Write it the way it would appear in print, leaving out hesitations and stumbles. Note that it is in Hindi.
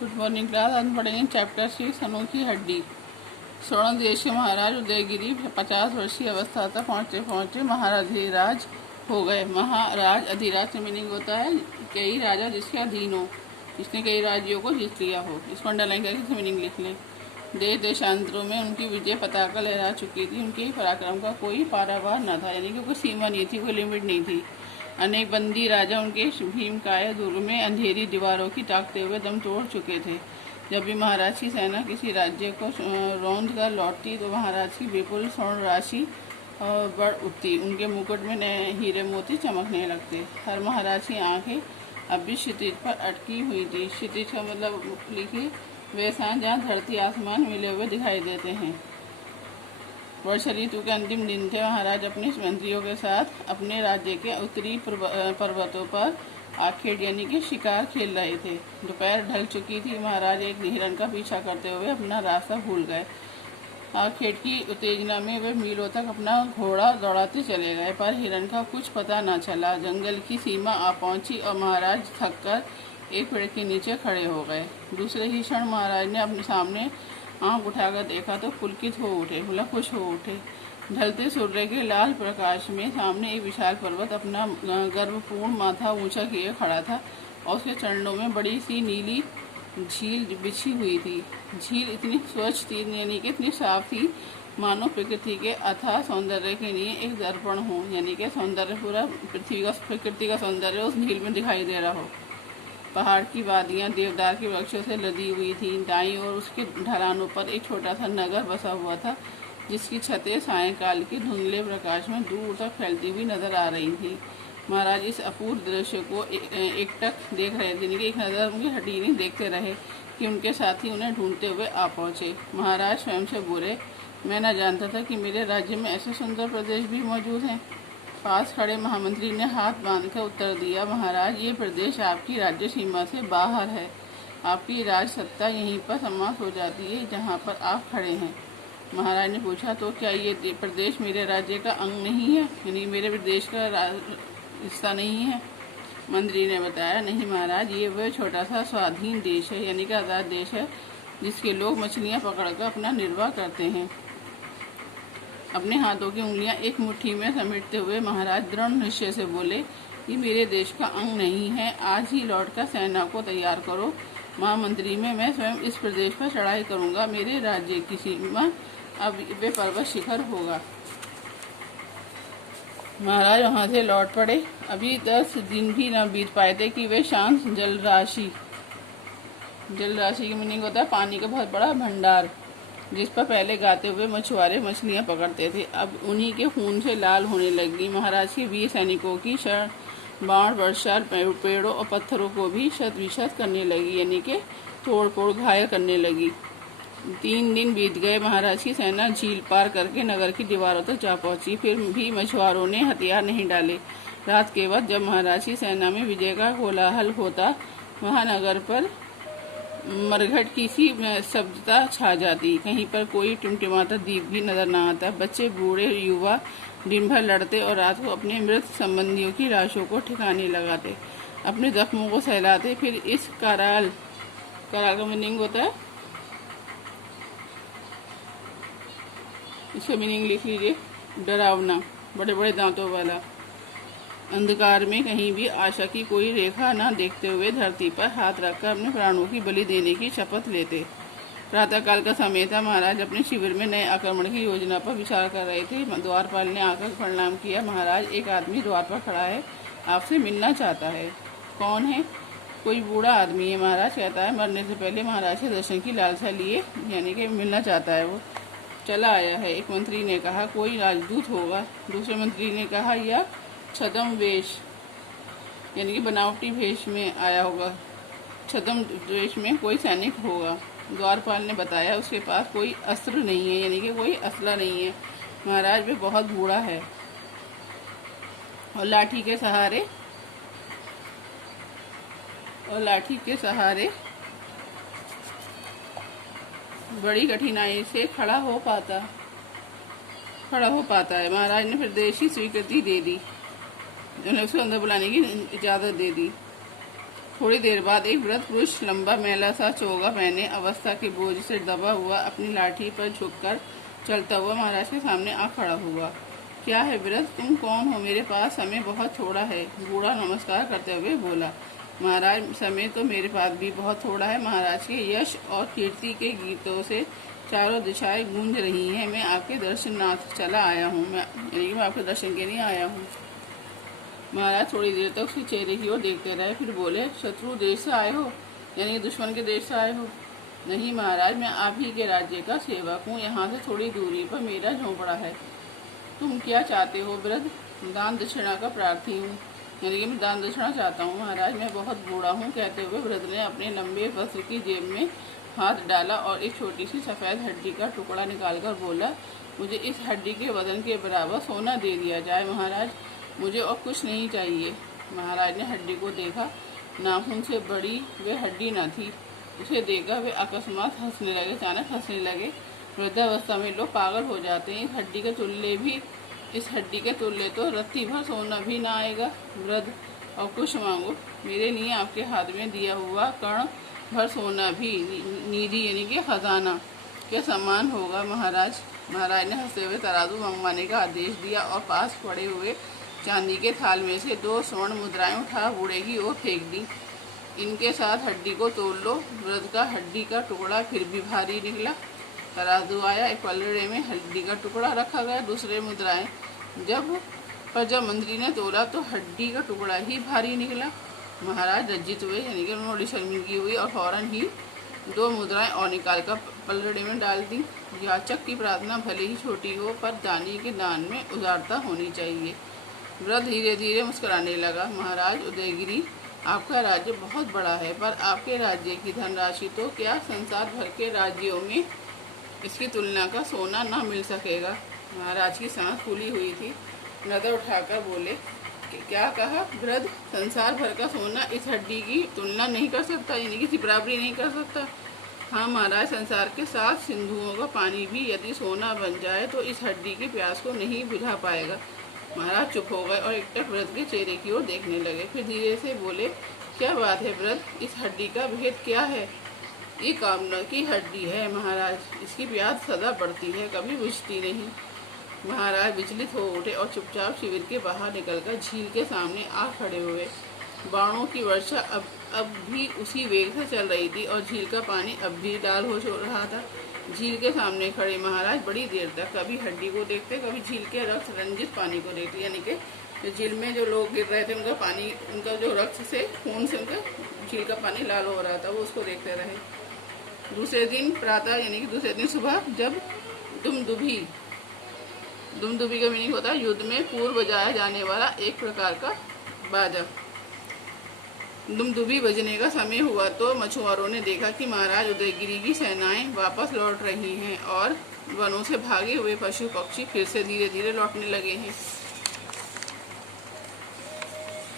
Good morning class. आज हम पढ़ेंगे चैप्टर 6 अनोखी हड्डी। स्वर्ण देश के महाराज उदयगिरी 50 वर्षीय अवस्था तक पहुँचते पहुँचते महाराधिराज हो गए। महाराज अधिराज से मीनिंग होता है कई राजा जिसके अधीन हो, जिसने कई राज्यों को जीत लिया हो। इसको अंडरलाइन करके मीनिंग लिख लें। देश देशांतरों में उनकी विजय पताका लहरा चुकी थी। उनके पराक्रम का कोई पारावार न था, यानी कि कोई सीमा नहीं थी, कोई लिमिट नहीं थी। अनेक बंदी राजा उनके भीमकाय दुर्ग में अंधेरी दीवारों की ताकते हुए दम तोड़ चुके थे। जब भी महाराज की सेना किसी राज्य को रौंद कर लौटती तो महाराज की विपुल स्वर्ण राशि बढ़ उठती। उनके मुकुट में नए हीरे मोती चमकने लगते। हर महाराज की आंखें अब भी क्षितिज पर अटकी हुई थी। क्षितिज का मतलब लिखिए वे स्थान जहाँ धरती आसमान मिले हुए दिखाई देते हैं। वर्ष ऋतु के अंतिम दिन थे। महाराज अपने मंत्रियों के साथ अपने राज्य के उत्तरी पर्वतों पर आखेट यानी कि शिकार खेल रहे थे। दोपहर ढल चुकी थी। महाराज एक हिरण का पीछा करते हुए अपना रास्ता भूल गए। आखेट की उत्तेजना में वे मीलों तक अपना घोड़ा दौड़ाते चले गए, पर हिरण का कुछ पता न चला। जंगल की सीमा आ पहुंची और महाराज थककर एक पेड़ के नीचे खड़े हो गए। दूसरे ही क्षण महाराज ने अपने सामने आँख उठाकर देखा तो पुलकित हो उठे, मतलब खुश हो उठे। ढलते सूर्य के लाल प्रकाश में सामने एक विशाल पर्वत अपना गर्वपूर्ण माथा ऊंचा किए खड़ा था और उसके चरणों में बड़ी सी नीली झील बिछी हुई थी। झील इतनी स्वच्छ थी, यानी कि इतनी साफ थी मानो प्रकृति के अथाह सौंदर्य के लिए एक दर्पण हो, यानी कि सौंदर्य पूरा प्रकृति का सौंदर्य उस झील में दिखाई दे रहा हो। पहाड़ की वादियां देवदार के वृक्षों से लदी हुई थीं। दाईं ओर उसके ढलानों पर एक छोटा सा नगर बसा हुआ था, जिसकी छतें सायंकाल के धुंधले प्रकाश में दूर तक फैलती हुई नजर आ रही थीं। महाराज इस अपूर्व दृश्य को एकटक देख रहे थे, कि एक नज़र उनकी हटी नहीं देखते रहे कि उनके साथी उन्हें ढूंढते हुए आ पहुँचे। महाराज स्वयं से बोले, मैं न जानता था कि मेरे राज्य में ऐसे सुंदर प्रदेश भी मौजूद हैं। पास खड़े महामंत्री ने हाथ बांधकर उत्तर दिया, महाराज ये प्रदेश आपकी राज्य सीमा से बाहर है। आपकी राज सत्ता यहीं पर समाप्त हो जाती है जहाँ पर आप खड़े हैं। महाराज ने पूछा, तो क्या ये प्रदेश मेरे राज्य का अंग नहीं है, यानी मेरे प्रदेश का हिस्सा नहीं है? मंत्री ने बताया, नहीं महाराज, ये वह छोटा सा स्वाधीन देश है, यानी कि आज़ाद देश है, जिसके लोग मछलियाँ पकड़कर अपना निर्वाह करते हैं। अपने हाथों की उंगलियां एक मुट्ठी में समेटते हुए महाराज दृढ़ निश्चय से बोले, ये मेरे देश का अंग नहीं है। आज ही लौटकर सेना को तैयार करो। महामंत्री में मैं स्वयं इस प्रदेश पर चढ़ाई करूंगा। मेरे राज्य की सीमा अब वे पर्वत शिखर होगा। महाराज वहां से लौट पड़े। अभी 10 दिन भी न बीत पाए थे कि वे शांत जलराशि की मीनिंग होता है पानी का बहुत बड़ा भंडार, जिस पर पहले गाते हुए मछुआरे मछलियां पकड़ते थे, अब उन्हीं के खून से लाल होने लगी। महाराज के वीर सैनिकों की शरण बाण वर्षा पेड़ों और पत्थरों को भी शत विशत करने लगी, यानी कि तोड़ फोड़ घायल करने लगी। 3 दिन बीत गए। महाराज की सेना झील पार करके नगर की दीवारों तक जा पहुंची, फिर भी मछुआरों ने हथियार नहीं डाले। रात के वक्त जब महाराज की सेना में विजय का कोलाहल होता, वहाँ नगर पर मरघट की सी शब्दता छा जाती। कहीं पर कोई टिमटिमाता दीप भी नजर न आता। बच्चे बूढ़े युवा दिन भर लड़ते और रात को अपने मृत संबंधियों की लाशों को ठिकाने लगाते, अपने जख्मों को सहलाते। फिर इस कराल का मीनिंग होता है, इसका मीनिंग लिख लीजिए, डरावना, बड़े बड़े दांतों वाला। अंधकार में कहीं भी आशा की कोई रेखा न देखते हुए धरती पर हाथ रखकर अपने प्राणों की बलि देने की शपथ लेते। प्रातःकाल का समय था। महाराज अपने शिविर में नए आक्रमण की योजना पर विचार कर रहे थे। द्वारपाल ने आकर प्रणाम किया। महाराज, एक आदमी द्वार पर खड़ा है, आपसे मिलना चाहता है। कौन है? कोई बूढ़ा आदमी है, महाराज कहता है। मरने से पहले महाराज से दर्शन की लालसा लिए, यानी कि मिलना चाहता है। वो चला आया है। एक मंत्री ने कहा, कोई राजदूत होगा। दूसरे मंत्री ने कहा, या छद्म वेश, यानी कि बनावटी वेश में आया होगा। छद्म वेश में कोई सैनिक होगा। द्वारपाल ने बताया, उसके पास कोई अस्त्र नहीं है, यानी कि कोई असला नहीं है। महाराज, वे बहुत बूढ़ा है और लाठी के सहारे बड़ी कठिनाई से खड़ा हो पाता है। महाराज ने फिर देश की स्वीकृति दे दी, उन्हें उसको अंदर बुलाने की इजाज़त दे दी। थोड़ी देर बाद एक वृद्ध पुरुष लंबा मैला सा चोगा पहने अवस्था के बोझ से दबा हुआ अपनी लाठी पर झुककर चलता हुआ महाराज के सामने आ खड़ा हुआ। क्या है वृद्ध, तुम कौन हो? मेरे पास समय बहुत थोड़ा है। बूढ़ा नमस्कार करते हुए बोला। महाराज, समय तो मेरे पास भी बहुत थोड़ा है। महाराज के यश और कीर्ति के गीतों से चारों दिशाएं गूंज रही हैं। मैं आपके दर्शनार्थ चला आया हूँ। मैं आपके दर्शन के लिए आया हूँ। महाराज थोड़ी देर तक उसके चेहरे की ओर देखते रहे, फिर बोले, शत्रु देश से आए हो? यानी दुश्मन के देश से आए हो? नहीं महाराज, मैं आप ही के राज्य का सेवक हूँ। यहाँ से थोड़ी दूरी पर मेरा झोंपड़ा है। तुम क्या चाहते हो वृद्ध? दान दक्षिणा का प्रार्थी हूँ, यानी कि मैं दान दक्षिणा चाहता हूँ। महाराज, मैं बहुत बूढ़ा हूँ, कहते हुए वृद्ध ने अपने लंबे वस्त्र की जेब में हाथ डाला और एक छोटी सी सफ़ेद हड्डी का टुकड़ा निकालकर बोला, मुझे इस हड्डी के वजन के बराबर सोना दे दिया जाए महाराज, मुझे और कुछ नहीं चाहिए। महाराज ने हड्डी को देखा। नाखून से बड़ी वे हड्डी न थी। उसे देखकर वे अकस्मात हंसने लगे, अचानक हंसने लगे। वृद्धावस्था में लोग पागल हो जाते हैं। इस हड्डी के तुल्य तो रत्ती भर सोना भी ना आएगा। वृद्ध, और कुछ मांगो, मेरे लिए आपके हाथ में दिया हुआ कण भर सोना भी निधि यानी कि खजाना के समान होगा महाराज। महाराज ने हंसते हुए तराजू मंगवाने का आदेश दिया और पास पड़े हुए चांदी के थाल में से 2 स्वर्ण मुद्राएं उठा बूढ़े की ओर फेंक दी। इनके साथ हड्डी को तोड़ लो। वृद्ध का हड्डी का टुकड़ा फिर भी भारी निकला। तराजू आया, एक पलड़े में हड्डी का टुकड़ा रखा गया, दूसरे मुद्राएं। जब मंत्री ने तोला तो हड्डी का टुकड़ा ही भारी निकला। महाराज लज्जित हुए, यानी कि उन्होंने शर्मिंदगी हुई और फौरन ही 2 मुद्राएं और निकाल कर पलड़े में डाल दी। याचक की प्रार्थना भले ही छोटी हो, पर दानी के दान में उदारता होनी चाहिए। वृद्ध धीरे धीरे मुस्कुराने लगा। महाराज उदयगिरी, आपका राज्य बहुत बड़ा है, पर आपके राज्य की धनराशि तो क्या संसार भर के राज्यों में इसकी तुलना का सोना ना मिल सकेगा। महाराज की सांस फूली हुई थी। नजर उठाकर बोले, क्या कहा वृद्ध? संसार भर का सोना इस हड्डी की तुलना नहीं कर सकता, यानी कि बराबरी नहीं कर सकता? हाँ महाराज, संसार के 7 सिंधुओं का पानी भी यदि सोना बन जाए तो इस हड्डी की प्यास को नहीं बुझा पाएगा। महाराज चुप हो गए और एकटक वृद्ध के चेहरे की ओर देखने लगे। फिर धीरे से बोले, क्या बात है वृद्ध, इस हड्डी का भेद क्या है? ये कामना की हड्डी है महाराज, इसकी प्यास सदा बढ़ती है, कभी बुझती नहीं। महाराज विचलित हो उठे और चुपचाप शिविर के बाहर निकलकर झील के सामने आ खड़े हुए। बाणों की वर्षा अब भी उसी वेग से चल रही थी और झील का पानी अब भी लाल हो रहा था। झील के सामने खड़े महाराज बड़ी देर तक कभी हड्डी को देखते, कभी झील के रक्त रंजित पानी को देखते, यानी कि झील में जो लोग गिर रहे थे उनका पानी, उनका जो रक्त से, खून से उनका झील का पानी लाल हो रहा था, वो उसको देखते रहे। दूसरे दिन प्रातः, यानी कि दूसरे दिन सुबह, जब दुमदुभी का मीनिंग होता है युद्ध में पूर्व बजाया जाने वाला एक प्रकार का बाजा। दुमदुभी बजने का समय हुआ तो मछुआरों ने देखा कि महाराज उदयगिरी की सेनाएं वापस लौट रही हैं और वनों से भागे हुए पशु पक्षी फिर से धीरे धीरे लौटने लगे हैं।